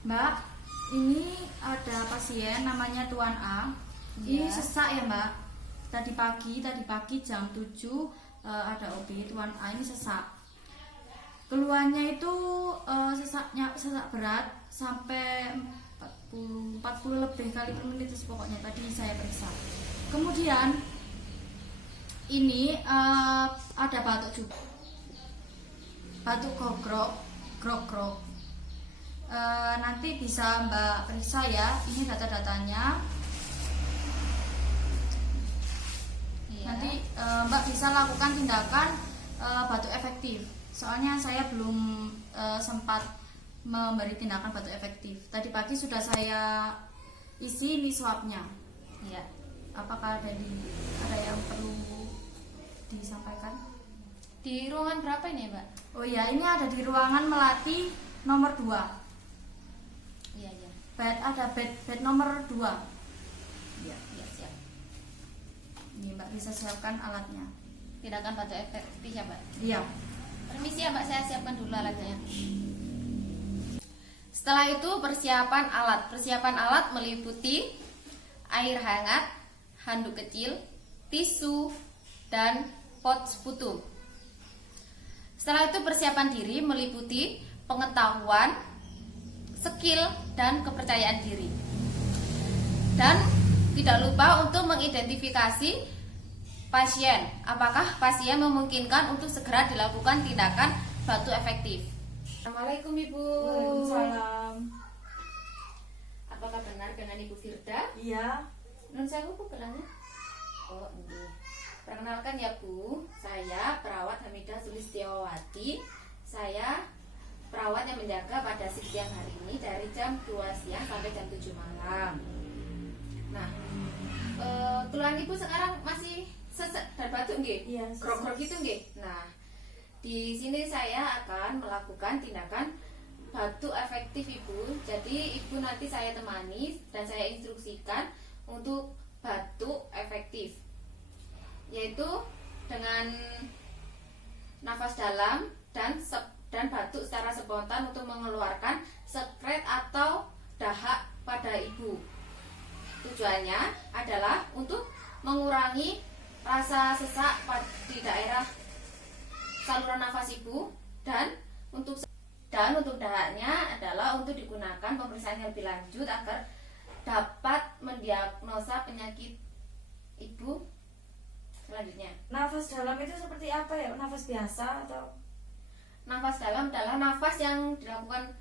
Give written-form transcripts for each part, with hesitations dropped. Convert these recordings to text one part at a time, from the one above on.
Mbak, ini ada pasien namanya Tuan A. Ini sesak ya Mbak. Tadi pagi jam 7 ada OB. Tuan A ini sesak. Keluhannya itu sesak berat sampai 40 lebih kali per menit pokoknya tadi saya periksa. Kemudian ini ada batuk juga. Batuk grok. Nanti bisa Mbak periksa ya, ini data-datanya. Nanti Mbak bisa lakukan tindakan batuk efektif. Soalnya saya belum sempat memberi tindakan batuk efektif. Tadi pagi sudah saya isi ini swabnya. Iya. Apakah ada yang perlu disampaikan? Di ruangan berapa ini, Mbak? Oh ya, ini ada di ruangan Melati nomor 2. Iya. Bed nomor 2. Iya, siap. Ini Mbak bisa siapkan alatnya. Tindakan batuk efektif ya, Mbak? Iya. Permisi ya, Mbak, saya siapkan dulu alatnya. Setelah itu persiapan alat. Persiapan alat meliputi air hangat, handuk kecil, tisu, dan pot sputum. Setelah itu persiapan diri meliputi pengetahuan, skill, dan kepercayaan diri. Dan tidak lupa untuk mengidentifikasi pasien. Apakah pasien memungkinkan untuk segera dilakukan tindakan batuk efektif? Assalamualaikum Ibu. Waalaikumsalam. Apakah benar dengan Ibu Firda? Iya. Nun saya Bu bilangnya. Oh, ini. Perkenalkan ya Bu, saya perawat Hamidah Sulistiawati. Saya perawat yang menjaga pada shift siang hari ini dari jam 2 siang sampai jam 7 malam. Nah, keluhan Ibu sekarang masih sesek dan batuk nggih? Iya, Grok-grok gitu nggih? Nah, di sini saya akan melakukan tindakan batuk efektif Ibu. Jadi Ibu nanti saya temani dan saya instruksikan untuk batuk efektif, yaitu dengan nafas dalam dan batuk secara spontan untuk mengeluarkan sekret atau dahak pada Ibu. Tujuannya adalah untuk mengurangi rasa sesak di daerah saluran nafas Ibu, dan untuk dahaknya adalah untuk digunakan pemeriksaan yang lebih lanjut agar dapat mendiagnosa penyakit Ibu selanjutnya. Nafas dalam itu seperti apa ya? Nafas biasa atau? Nafas dalam adalah nafas yang dilakukan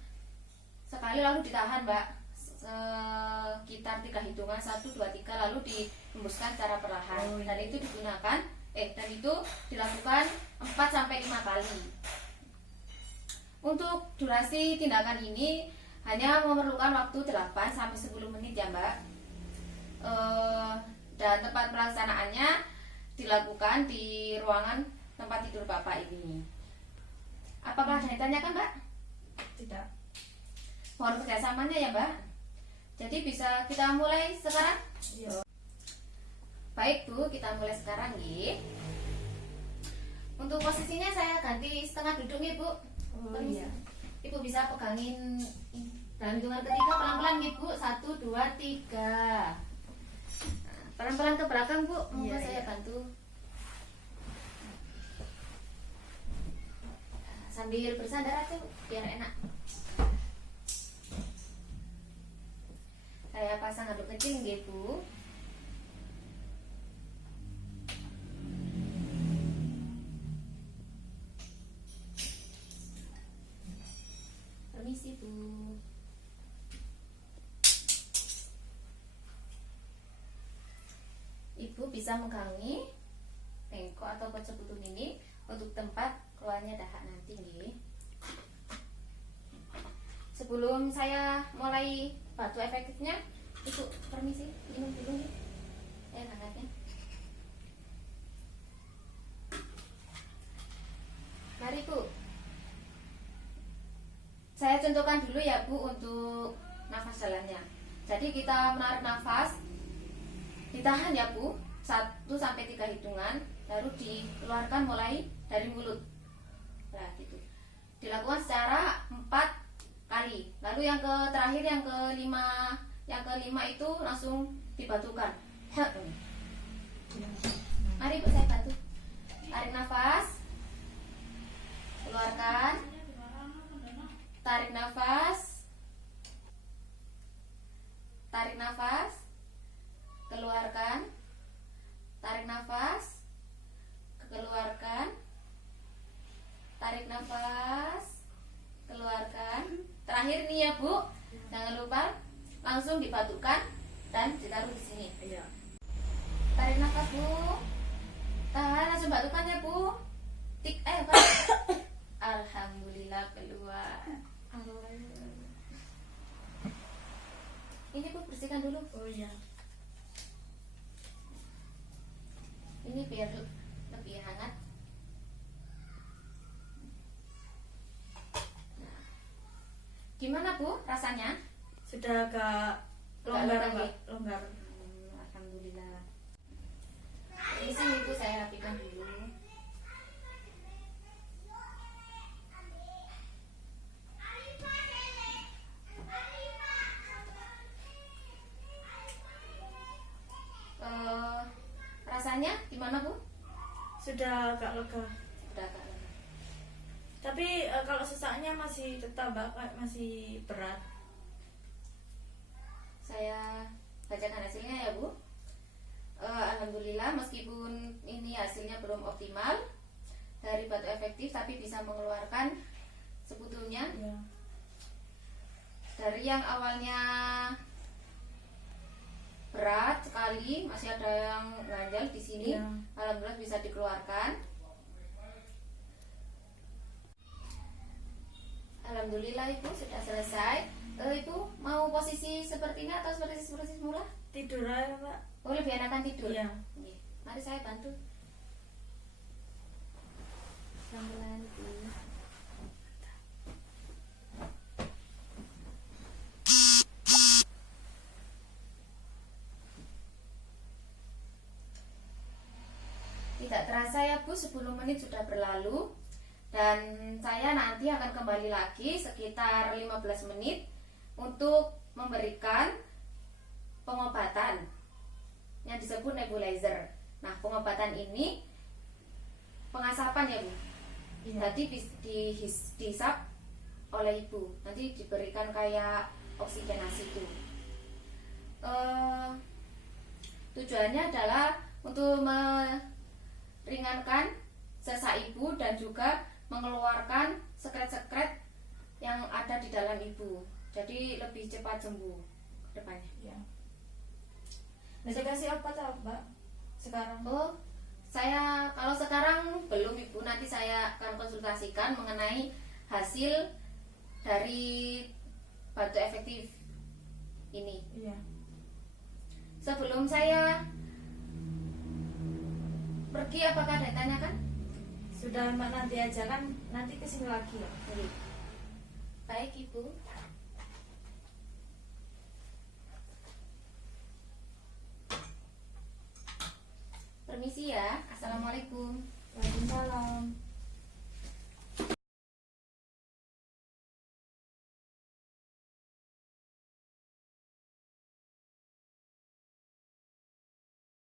sekali lalu ditahan, Mbak, sekitar 3 hitungan, 1, 2, 3, lalu dihembuskan secara perlahan. Dan itu dilakukan 4 sampai 5 kali. Untuk durasi tindakan ini hanya memerlukan waktu 8 sampai 10 menit ya, Mbak. Dan tempat pelaksanaannya dilakukan di ruangan tempat tidur Bapak ini. Apakah ada yang ditanyakan, Mbak? Tidak. Mohon kerjasamanya ya, Mbak. Jadi bisa kita mulai sekarang? Iya. Baik Bu, kita mulai sekarang ya. Untuk posisinya saya ganti setengah duduk nih Bu. Oh iya. Ibu bisa pegangin dalam hitungan ketiga pelan-pelan nih Bu. 1, 2, 3. Pelan-pelan ke belakang Bu. Monggo saya bantu. Sambil bersandar aja Bu, biar enak. Saya pasang handuk kecil nggih Bu. Permisi Bu. Ibu bisa megangi tengkok atau pot sputum ini untuk tempat keluarnya dahak nanti nggih. Sebelum saya mulai batuk efektifnya, Ibu permisi minum dulu nih air hangatnya. Mari Bu. Saya contohkan dulu ya Bu untuk nafas dalamnya. Jadi kita menarik nafas, ditahan ya Bu 1 sampai 3 hitungan, lalu dikeluarkan mulai dari mulut. Nah gitu. Dilakukan secara 4 kali, lalu Lalu yang terakhir yang kelima itu langsung dibatukan. Mari Bu, saya bantu. Tarik nafas, keluarkan. Tarik nafas, tarik nafas, keluarkan. Tarik nafas, keluarkan. Tarik nafas, keluarkan. Terakhir nih ya Bu, jangan lupa langsung dibatukan dan ditaruh di sini. Iya. Tarik nafas Bu, tahan, langsung batukan ya Bu. Tik, Pak. Alhamdulillah keluar. Ini Bu, bersihkan dulu. Oh iya. Ini biar lebih hangat. Nah. Gimana Bu rasanya? Sudah agak longgar, Mbak. Longgar. Alhamdulillah. Ini sini Bu, saya rapikan dulu. Rasanya gimana Bu? Sudah agak lega. Udah agak lega. Tapi kalau sesaknya masih tetap, Mbak, kayak masih berat. Saya bacakan hasilnya ya Bu. Alhamdulillah, meskipun ini hasilnya belum optimal dari batu efektif, tapi bisa mengeluarkan sebetulnya Iya. dari yang awalnya berat sekali, masih ada yang ganjal di sini. Iya. Alhamdulillah bisa dikeluarkan. Alhamdulillah Ibu sudah selesai. Ibu mau posisi seperti ini atau seperti semula? Tidur aja, Mbak. Oh, lebih enakan tidur. Iya. Oke. Mari saya bantu. Pelan-pelan Bu. Tidak terasa ya Bu, 10 menit sudah berlalu. Dan saya nanti akan kembali lagi sekitar 15 menit untuk memberikan pengobatan yang disebut nebulizer. Nah, pengobatan ini pengasapan ya Bu. Iya. Nanti dihisap oleh Ibu. Nanti diberikan kayak oksigenasi itu. Tujuannya adalah untuk meringankan sesak Ibu dan juga mengeluarkan sekret-sekret yang ada di dalam Ibu. Jadi lebih cepat sembuh ke depannya. Iya. Masih kasih obat apa, Mbak? Sekarang? Oh, saya kalau sekarang belum Ibu, nanti saya akan konsultasikan mengenai hasil dari batu efektif ini. Iya. Sebelum saya pergi, apakah ada yang tanyakan? Sudah, Mbak, nanti aja kan, nanti kesini lagi ya. Oke. Baik Ibu. Permisi ya. Assalamualaikum. Waalaikumsalam.